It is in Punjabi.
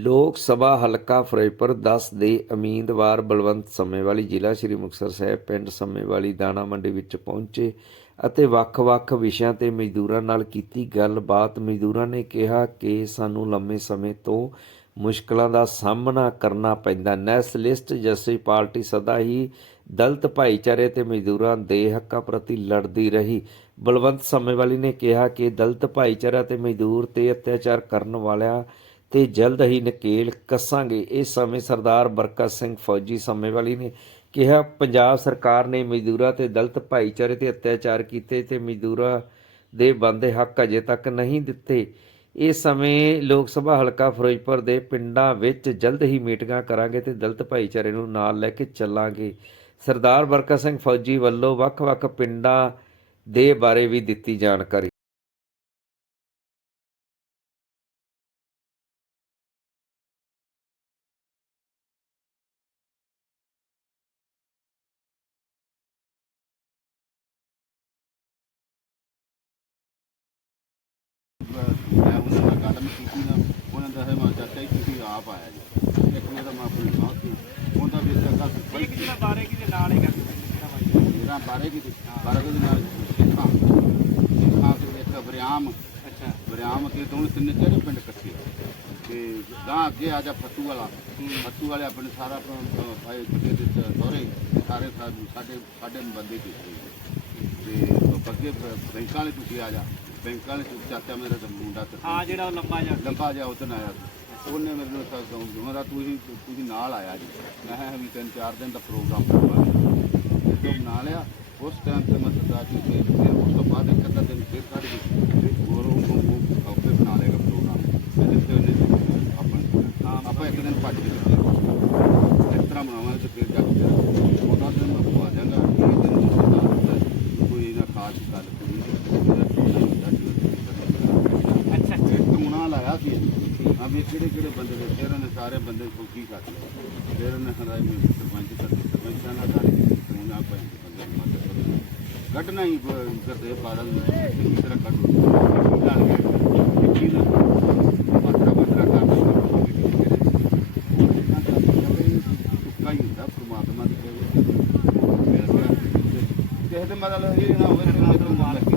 ਲੋਕ ਸਭਾ ਹਲਕਾ ਫਿਰੋਜ਼ਪੁਰ 10 ਦੇ ਉਮੀਦਵਾਰ ਬਲਵੰਤ ਸੰਮੇਵਾਲੀ ਜ਼ਿਲ੍ਹਾ ਸ੍ਰੀ ਮੁਕਤਸਰ ਸਾਹਿਬ ਪਿੰਡ ਸੰਮੇਵਾਲੀ ਦਾਣਾ ਮੰਡੀ ਵਿੱਚ ਪਹੁੰਚੇ ਅਤੇ ਵੱਖ-ਵੱਖ ਵਿਸ਼ਿਆਂ ਤੇ ਮਜ਼ਦੂਰਾਂ ਨਾਲ ਕੀਤੀ ਗੱਲਬਾਤ। ਮਜ਼ਦੂਰਾਂ ਨੇ ਕਿਹਾ ਕਿ ਸਾਨੂੰ ਲੰਮੇ ਸਮੇਂ ਤੋਂ ਮੁਸ਼ਕਲਾਂ ਦਾ ਸਾਹਮਣਾ ਕਰਨਾ ਪੈਂਦਾ। ਨੈਸ਼ਨਲਿਸਟ ਜਸਟਿਸ ਪਾਰਟੀ ਸਦਾ ਹੀ ਦਲਤ ਭਾਈਚਾਰੇ ਤੇ ਮਜ਼ਦੂਰਾਂ ਦੇ ਹੱਕਾਂ ਪ੍ਰਤੀ ਲੜਦੀ ਰਹੀ। ਬਲਵੰਤ ਸੰਮੇਵਾਲੀ ਨੇ ਕਿਹਾ ਕਿ ਦਲਤ ਭਾਈਚਾਰਾ ਤੇ ਮਜ਼ਦੂਰ ਤੇ ਅਤਿਆਚਾਰ ਕਰਨ ਵਾਲਿਆਂ ਤੇ ਜਲਦ ਹੀ ਨਕੇਲ ਕੱਸਾਂਗੇ। ਇਸ ਸਮੇਂ ਸਰਦਾਰ ਬਰਕਤ ਸਿੰਘ ਫੌਜੀ ਸੰਮੇਵਾਲੀ ਨੇ ਕਿਹਾ, ਪੰਜਾਬ ਸਰਕਾਰ ਨੇ ਮਜ਼ਦੂਰਾਂ ਤੇ ਦਲਿਤ ਭਾਈਚਾਰੇ ਤੇ ਅਤਿਆਚਾਰ ਕੀਤੇ ਤੇ ਮਜ਼ਦੂਰਾਂ ਦੇ ਬੰਦੇ ਹੱਕ ਅਜੇ ਤੱਕ ਨਹੀਂ ਦਿੱਤੇ। ਇਸ ਸਮੇਂ ਲੋਕ ਸਭਾ ਹਲਕਾ ਫਿਰੋਜ਼ਪੁਰ ਦੇ ਪਿੰਡਾਂ ਵਿੱਚ ਜਲਦ ਹੀ ਮੀਟਿੰਗਾਂ ਕਰਾਂਗੇ ਤੇ ਦਲਿਤ ਭਾਈਚਾਰੇ ਨੂੰ ਨਾਲ ਲੈ ਕੇ ਚੱਲਾਂਗੇ। ਸਰਦਾਰ ਬਰਕਤ ਸਿੰਘ ਫੌਜੀ ਵੱਲੋਂ ਵੱਖ-ਵੱਖ ਪਿੰਡਾਂ ਦੇ ਬਾਰੇ ਵੀ ਦਿੱਤੀ ਜਾਣਕਾਰੀ। ਗੱਲ ਕੀਤੀ ਨਾ ਉਹਨਾਂ ਦਾ ਹੈ ਮੈਂ ਚਾਚਾ ਜੀ ਤੁਸੀਂ ਆਪ ਆਇਆ ਜੀ। ਇੱਕ ਮੇਰਾ ਮੈਂ ਆਪਣੀ ਮਾਂ ਸੀ ਉਹਦਾ ਵੀ ਲੱਗਾ ਸੀ ਇੱਕ ਜਿਹੜਾ ਬਾਰੇ ਕੀ ਦੇ ਨਾਲ ਹੈਗਾ? ਮੇਰਾ ਬਾਰੇ ਕੀ ਬਾਰੇ ਦੇ ਨਾਲ ਸਿੱਖਾਂ। ਸਿੱਖਾਂ ਦੇ ਇੱਕ ਬਰਿਆਮ ਅੱਛਾ। ਬਰਿਆਮ ਕੇ ਦੋਨ ਤਿੰਨ ਚਾਰੇ ਪਿੰਡ ਇਕੱਠੇ ਤੇ ਗਾਂ ਅੱਗੇ ਆ ਜਾ ਫੱਤੂ ਵਾਲਾ। ਫੱਤੂ ਵਾਲੇ ਆਪਣੇ ਸਾਰਾ ਭਾਈ ਦੇ ਸਹੁਰੇ ਸਾਰੇ ਸਾਡੇ ਸਾਡੇ ਬੰਦੇ ਕੀਤੇ ਤੇ ਅੱਗੇ ਬੈਂਕਾਂ ਵਾਲੇ ਤੁਸੀਂ ਆ ਜਾ। ਬੈਂਕਾਂ ਵਾਲੇ ਤੁਸੀਂ ਚਾਚਾ ਮੇਰਾ ਤਾਂ ਮੁੰਡਾ ਤੇ ਹਾਂ ਜਿਹੜਾ ਉਹ ਲੰਬਾ ਜਿਹਾ ਲੰਬਾ ਜਿਹਾ ਉਦਣ ਆਇਆ ਸੀ। ਉਹਨੇ ਮੇਰੇ ਨੂੰ ਸਾ ਜੁਮਰਾ ਤੁਸੀਂ ਤੁਸੀਂ ਨਾਲ ਆਇਆ ਜੀ। ਮੈਂ ਕਿਹਾ ਵੀ ਤਿੰਨ ਚਾਰ ਦਿਨ ਦਾ ਪ੍ਰੋਗਰਾਮ ਕਰਵਾ ਤੋਂ ਬਣਾ ਲਿਆ। ਉਸ ਟਾਈਮ ਤੇ ਮੈਂ ਸਰਦਾਰ ਜੀ ਤੇ ਫਿਰ ਉਸ ਤੋਂ ਬਾਅਦ ਇੱਕ ਅੱਧਾ ਦਿਨ ਫਿਰ ਕੱਢ ਕੇ ਤੇ ਹੋਰ ਉਹ ਉਹ ਆਪੇ ਬਣਾ ਲੇਗਾ ਪ੍ਰੋਗਰਾਮ। ਇਹਦੇ ਤੇ ਉਹਨੇ ਆਪਾਂ ਹਾਂ ਆਪਾਂ ਇੱਕ ਦਿਨ ਭੱਜ ਕੇ ਦਿੱਤੇ ਇਸ ਤਰ੍ਹਾਂ ਬਣਾਵਾਂਗੇ ਤੇ ਫਿਰ ਜਾ ਕੇ ਉਹਨਾਂ ਦਿਨ ਮੈਂ ਪਵਾ ਜਾਗਾ ਇਹ ਦਿਨ ਸਰਦਾਰ ਕੋਈ ਨਾ ਖਾਸ ਗੱਲ ਕੋਈ ਅੱਛਾ ਆਇਆ ਸੀ ਆ ਵੀ ਕਿਹੜੇ ਕਿਹੜੇ ਬੰਦੇ ਦੇ ਫਿਰ ਉਹਨੇ ਸਾਰੇ ਬੰਦੇ ਫੁਕੀ ਕਰ ਲਏ ਫਿਰ ਉਹਨੇ ਹਰਾਈ ਨੂੰ ਸਰਪੰਚ ਕਰ ਦਿੱਤਾ। ਸਰਪੰਚਾਂ ਨਾਲ ਗੱਲ ਕੀਤੀ ਨਾ ਪਏ ਬੰਦੇ ਮਦਦ ਕਰੋ ਕੱਢਣਾ ਹੀ ਕਰਦੇ ਬਾਦਲ ਨੂੰ ਇਸ ਤਰ੍ਹਾਂ ਕੱਢੋ ਜਾਣ ਕੇ ਕੀ ਨਾ ਕਿਸੇ ਮਤਲਬ ਇਹ ਨਾ ਹੋਵੇ ਕਿ ਮਤਲਬ ਮਾਲਕ